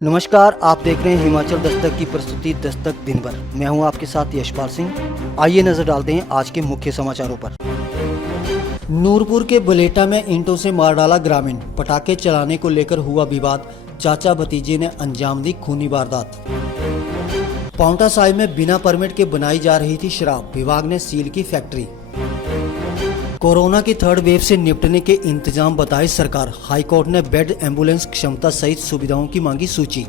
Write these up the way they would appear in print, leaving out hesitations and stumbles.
नमस्कार, आप देख रहे हैं हिमाचल दस्तक की प्रस्तुति दस्तक दिन भर। मैं हूं आपके साथ यशपाल सिंह। आइए नजर डालते हैं आज के मुख्य समाचारों पर। नूरपुर के बलेटा में ईंटों से मार डाला ग्रामीण, पटाखे चलाने को लेकर हुआ विवाद, चाचा भतीजे ने अंजाम दी खूनी वारदात। पांवटा साहिब में बिना परमिट के बनाई जा रही थी शराब, विभाग ने सील की फैक्ट्री। कोरोना की थर्ड वेव से निपटने के इंतजाम बताए सरकार, हाईकोर्ट ने बेड, एम्बुलेंस क्षमता सहित सुविधाओं की मांगी सूची।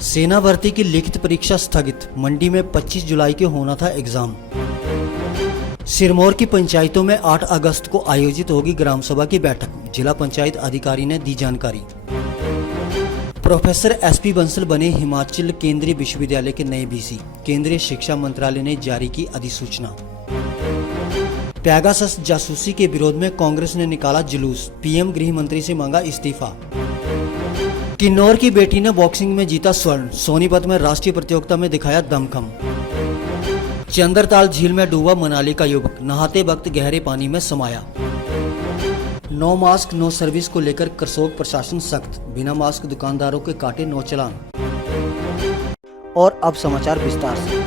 सेना भर्ती की लिखित परीक्षा स्थगित, मंडी में 25 जुलाई को होना था एग्जाम। सिरमौर की पंचायतों में 8 अगस्त को आयोजित होगी ग्राम सभा की बैठक, जिला पंचायत अधिकारी ने दी जानकारी। प्रोफेसर एसपी बंसल बने हिमाचल केंद्रीय विश्वविद्यालय के नए वीसी, केंद्रीय शिक्षा मंत्रालय ने जारी की अधिसूचना। पैगासस जासूसी के विरोध में कांग्रेस ने निकाला जुलूस, पीएम गृह मंत्री से मांगा इस्तीफा। किन्नौर की बेटी ने बॉक्सिंग में जीता स्वर्ण, सोनीपत में राष्ट्रीय प्रतियोगिता में दिखाया दमखम। चंद्रताल झील में डूबा मनाली का युवक, नहाते वक्त गहरे पानी में समाया। नो मास्क नो सर्विस को लेकर करसोग प्रशासन सख्त, बिना मास्क दुकानदारों के काटे 9 चालान। और अब समाचार विस्तार से।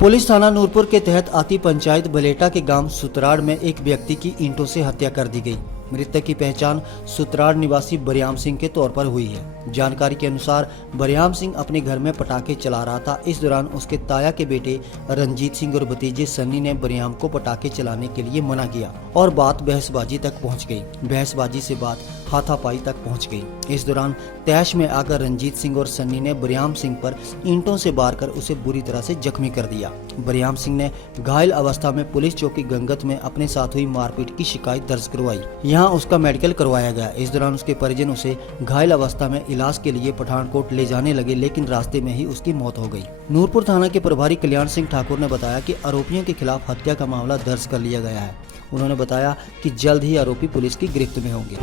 पुलिस थाना नूरपुर के तहत आती पंचायत बलेटा के गांव सुतराड़ में एक व्यक्ति की ईंटों से हत्या कर दी गई। मृतक की पहचान सुतराड़ निवासी बरियाम सिंह के तौर पर हुई है। जानकारी के अनुसार बरियाम सिंह अपने घर में पटाखे चला रहा था। इस दौरान उसके ताया के बेटे रंजीत सिंह और भतीजे सन्नी ने बरियाम को पटाखे चलाने के लिए मना किया और बात बहसबाजी तक पहुंच गई। बहसबाजी से बात हाथापाई तक पहुंच गई। इस दौरान तैश में आकर रंजीत सिंह और सन्नी ने बरियाम सिंह पर ईंटों से वार कर उसे बुरी तरह से जख्मी कर दिया। बरियाम सिंह ने घायल अवस्था में पुलिस चौकी गंगत में अपने साथ हुई मारपीट की शिकायत दर्ज करवाई। यहाँ उसका मेडिकल करवाया गया। इस दौरान उसके परिजन उसे घायल अवस्था में इलाज के लिए पठानकोट ले जाने लगे, लेकिन रास्ते में ही उसकी मौत हो गई। नूरपुर थाना के प्रभारी कल्याण सिंह ठाकुर ने बताया कि आरोपियों के खिलाफ हत्या का मामला दर्ज कर लिया गया है। उन्होंने बताया कि जल्द ही आरोपी पुलिस की गिरफ्त में होंगे।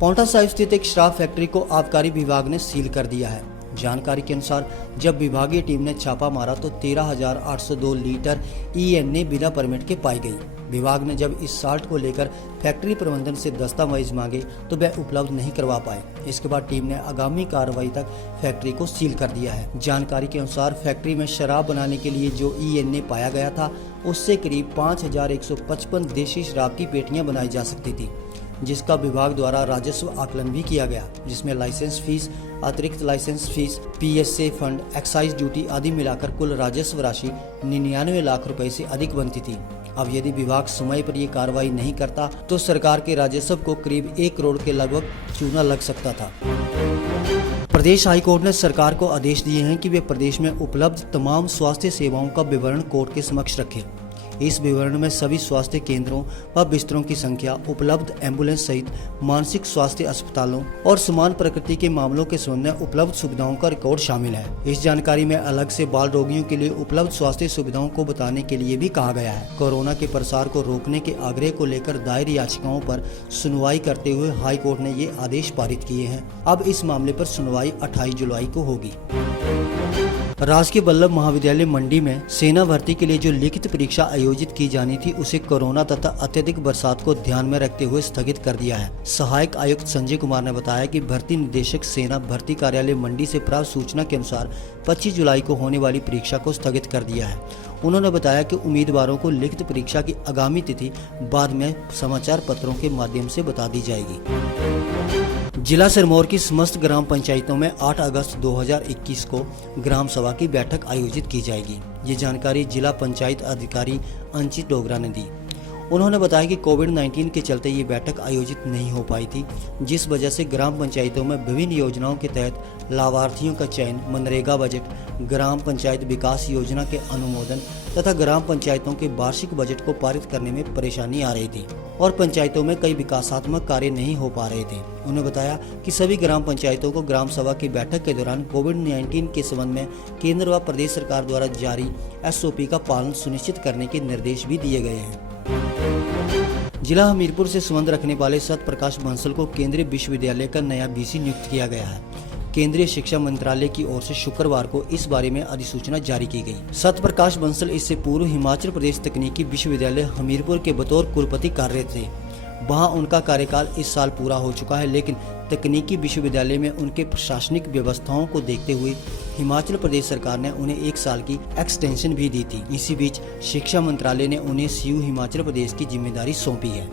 पांवटा साहिब स्थित एक शराब फैक्ट्री को आबकारी विभाग ने सील कर दिया है। जानकारी के अनुसार जब विभागीय टीम ने छापा मारा तो 13,802 लीटर ईएनए बिना परमिट के पाई गई। विभाग ने जब इस साल्ट को लेकर फैक्ट्री प्रबंधन से दस्तावेज मांगे तो वह उपलब्ध नहीं करवा पाए। इसके बाद टीम ने आगामी कार्रवाई तक फैक्ट्री को सील कर दिया है। जानकारी के अनुसार फैक्ट्री में शराब बनाने के लिए जो ईएनए पाया गया था उससे करीब 5,155 देशी शराब की पेटियां बनाई जा सकती थी, जिसका विभाग द्वारा राजस्व आकलन भी किया गया, जिसमें लाइसेंस फीस, अतिरिक्त license fees, PSA fund, excise duty आदि मिलाकर कुल राजस्व राशि 99 लाख रुपए से अधिक बनती थी। अब यदि विभाग समय पर ये कार्रवाई नहीं करता तो सरकार के राजस्व को करीब 1 करोड़ के लगभग चूना लग सकता था। प्रदेश हाईकोर्ट ने सरकार को आदेश दिए हैं कि वे प्रदेश में उपलब्ध तमाम स्वास्थ्य सेवाओं का विवरण कोर्ट के समक्ष रखें। इस विवरण में सभी स्वास्थ्य केंद्रों व बिस्तरों की संख्या, उपलब्ध एम्बुलेंस सहित मानसिक स्वास्थ्य अस्पतालों और समान प्रकृति के मामलों के संबंध में उपलब्ध सुविधाओं का रिकॉर्ड शामिल है। इस जानकारी में अलग से बाल रोगियों के लिए उपलब्ध स्वास्थ्य सुविधाओं को बताने के लिए भी कहा गया है। कोरोना के प्रसार को रोकने के आग्रह को लेकर दायर याचिकाओं पर सुनवाई करते हुए हाई कोर्ट ने ये आदेश पारित किए हैं। अब इस मामले पर सुनवाई 28 जुलाई को होगी। राजकीय वल्लभ महाविद्यालय मंडी में सेना भर्ती के लिए जो लिखित परीक्षा आयोजित की जानी थी उसे कोरोना तथा अत्यधिक बरसात को ध्यान में रखते हुए स्थगित कर दिया है। सहायक आयुक्त संजय कुमार ने बताया कि भर्ती निदेशक सेना भर्ती कार्यालय मंडी से प्राप्त सूचना के अनुसार 25 जुलाई को होने वाली परीक्षा को स्थगित कर दिया है। उन्होंने बताया कि उम्मीदवारों को लिखित परीक्षा की आगामी तिथि बाद में समाचार पत्रों के माध्यम से बता दी जाएगी। जिला सिरमौर की समस्त ग्राम पंचायतों में 8 अगस्त 2021 को ग्राम सभा की बैठक आयोजित की जाएगी। ये जानकारी जिला पंचायत अधिकारी अंचित डोगरा ने दी। उन्होंने बताया कि कोविड-19 के चलते ये बैठक आयोजित नहीं हो पाई थी, जिस वजह से ग्राम पंचायतों में विभिन्न योजनाओं के तहत लाभार्थियों का चयन, मनरेगा बजट, ग्राम पंचायत विकास योजना के अनुमोदन तथा ग्राम पंचायतों के वार्षिक बजट को पारित करने में परेशानी आ रही थी और पंचायतों में कई विकासात्मक कार्य नहीं हो पा रहे थे। उन्होंने बताया कि सभी ग्राम पंचायतों को ग्राम सभा की बैठक के दौरान कोविड-19 के संबंध में केंद्र व प्रदेश सरकार द्वारा जारी एसओपी का पालन सुनिश्चित करने के निर्देश भी दिए गए हैं। जिला हमीरपुर से संबंध रखने वाले सत्यप्रकाश बंसल को केंद्रीय विश्वविद्यालय का नया वीसी नियुक्त किया गया है। केंद्रीय शिक्षा मंत्रालय की ओर से शुक्रवार को इस बारे में अधिसूचना जारी की गई। सत्यप्रकाश बंसल इससे पूर्व हिमाचल प्रदेश तकनीकी विश्वविद्यालय हमीरपुर के बतौर कुलपति कार्यरत थे। वहां उनका कार्यकाल इस साल पूरा हो चुका है, लेकिन तकनीकी विश्वविद्यालय में उनके प्रशासनिक व्यवस्थाओं को देखते हुए हिमाचल प्रदेश सरकार ने उन्हें 1 साल की एक्सटेंशन भी दी थी। इसी बीच शिक्षा मंत्रालय ने उन्हें सीयू हिमाचल प्रदेश की जिम्मेदारी सौंपी है।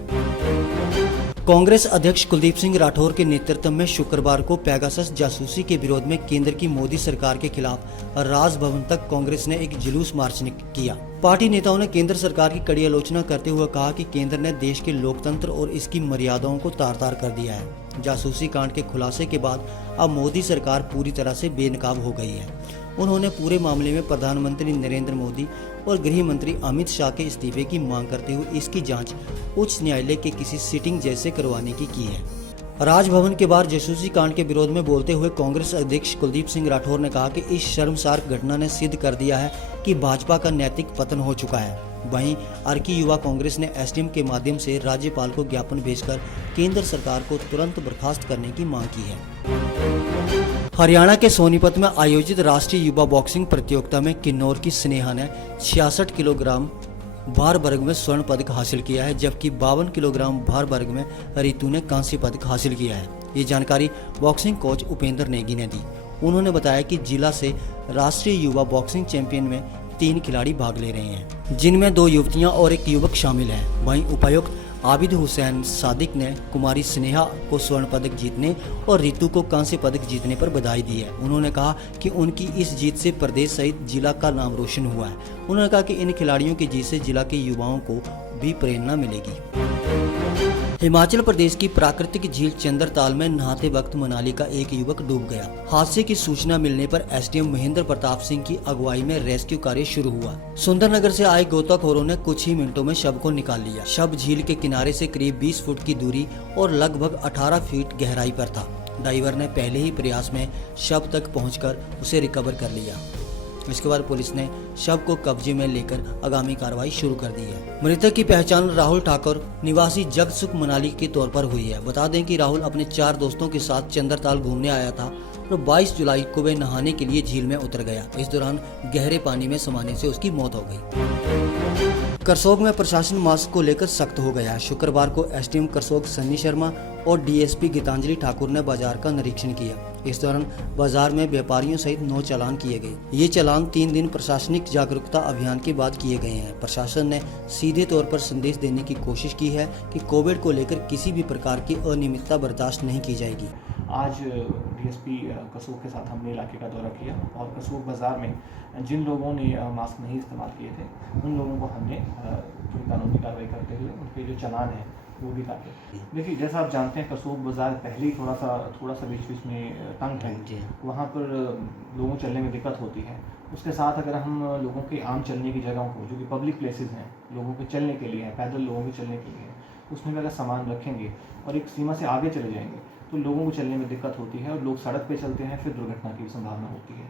कांग्रेस अध्यक्ष कुलदीप सिंह राठौर के नेतृत्व में शुक्रवार को पेगासस जासूसी के विरोध में केंद्र की मोदी सरकार के खिलाफ राजभवन तक कांग्रेस ने एक जुलूस मार्च किया। पार्टी नेताओं ने केंद्र सरकार की कड़ी आलोचना करते हुए कहा कि केंद्र ने देश के लोकतंत्र और इसकी मर्यादाओं को तार-तार कर दिया है। जासूसी कांड के खुलासे के बाद अब मोदी सरकार पूरी तरह से बेनकाब हो गई है। उन्होंने पूरे मामले में प्रधानमंत्री नरेंद्र मोदी और गृह मंत्री अमित शाह के इस्तीफे की मांग करते हुए इसकी जांच उच्च न्यायालय के किसी सिटिंग जज से करवाने की है। राजभवन के बाहर जासूसी कांड के विरोध में बोलते हुए कांग्रेस अध्यक्ष कुलदीप सिंह राठौर ने कहा कि इस शर्मसार घटना ने सिद्ध कर दिया है कि भाजपा का नैतिक पतन हो चुका है। वहीं अर्की युवा कांग्रेस ने एसडीएम के माध्यम से राज्यपाल को ज्ञापन भेजकर केंद्र सरकार को तुरंत बर्खास्त करने की मांग की है। हरियाणा के सोनीपत में आयोजित राष्ट्रीय युवा बॉक्सिंग प्रतियोगिता में किन्नौर की स्नेहा ने 66 किलोग्राम भार वर्ग में स्वर्ण पदक हासिल किया है, जबकि 52 किलोग्राम भार वर्ग में रितु ने कांस्य पदक हासिल किया है। ये जानकारी बॉक्सिंग कोच उपेंद्र नेगी ने दी। उन्होंने बताया कि जिला से राष्ट्रीय युवा बॉक्सिंग चैंपियन में 3 खिलाड़ी भाग ले रहे हैं, जिनमें 2 युवतियां और 1 युवक शामिल है। वहीं उपायुक्त आबिद हुसैन सादिक ने कुमारी स्नेहा को स्वर्ण पदक जीतने और रितु को कांस्य पदक जीतने पर बधाई दी है। उन्होंने कहा कि उनकी इस जीत से प्रदेश सहित जिला का नाम रोशन हुआ है। उन्होंने कहा कि इन खिलाड़ियों की जीत से जिला के युवाओं को भी प्रेरणा मिलेगी। हिमाचल प्रदेश की प्राकृतिक झील चंद्रताल में नहाते वक्त मनाली का एक युवक डूब गया। हादसे की सूचना मिलने पर एसडीएम महेंद्र प्रताप सिंह की अगुवाई में रेस्क्यू कार्य शुरू हुआ। सुंदरनगर से आए गोताखोरों ने कुछ ही मिनटों में शव को निकाल लिया। शव झील के किनारे से करीब 20 फुट की दूरी और लगभग 18 फीट गहराई पर था। डाइवर ने पहले ही प्रयास में शव तक पहुंचकर उसे रिकवर कर लिया। इसके बाद पुलिस ने शव को कब्जे में लेकर आगामी कार्रवाई शुरू कर दी है। मृतक की पहचान राहुल ठाकुर निवासी जगसुख मनाली के तौर पर हुई है। बता दें कि राहुल अपने 4 दोस्तों के साथ चंद्रताल घूमने आया था और 22 जुलाई को वे नहाने के लिए झील में उतर गया। इस दौरान गहरे पानी में समाने से उसकी मौत हो गई। करसोग में प्रशासन मास्क को लेकर सख्त हो गया है। शुक्रवार को एसडीएम करसोग सन्नी शर्मा और डीएसपी गीतांजलि ठाकुर ने बाजार का निरीक्षण किया। इस दौरान बाजार में व्यापारियों सहित 9 चालान किए गए। ये चालान 3 दिन प्रशासनिक जागरूकता अभियान के बाद किए गए हैं। प्रशासन ने सीधे तौर पर संदेश देने की कोशिश की है कि कोविड को लेकर किसी भी प्रकार की अनियमितता बर्दाश्त नहीं की जाएगी। आज डीएसपी करसोग के साथ हमने इलाके का दौरा किया और करसोग बाज़ार में जिन लोगों ने मास्क नहीं इस्तेमाल किए थे उन लोगों को हमने कानूनी कार्रवाई करते हुए उनके जो चालान हैं वो भी काटे। देखिए, जैसा आप जानते हैं करसोग बाज़ार पहले ही थोड़ा सा बीच में तंग है। वहाँ पर लोगों चलने में दिक्कत होती है। उसके साथ अगर हम लोगों के आम चलने की जगहों को, जो कि पब्लिक प्लेसेस हैं, लोगों के चलने के लिए हैं, पैदल लोगों के चलने के लिए, उसमें भी अगर सामान रखेंगे और एक सीमा से आगे चले जाएंगे तो लोगों को चलने में दिक्कत होती है और लोग सड़क पे चलते हैं, फिर दुर्घटना की संभावना होती है।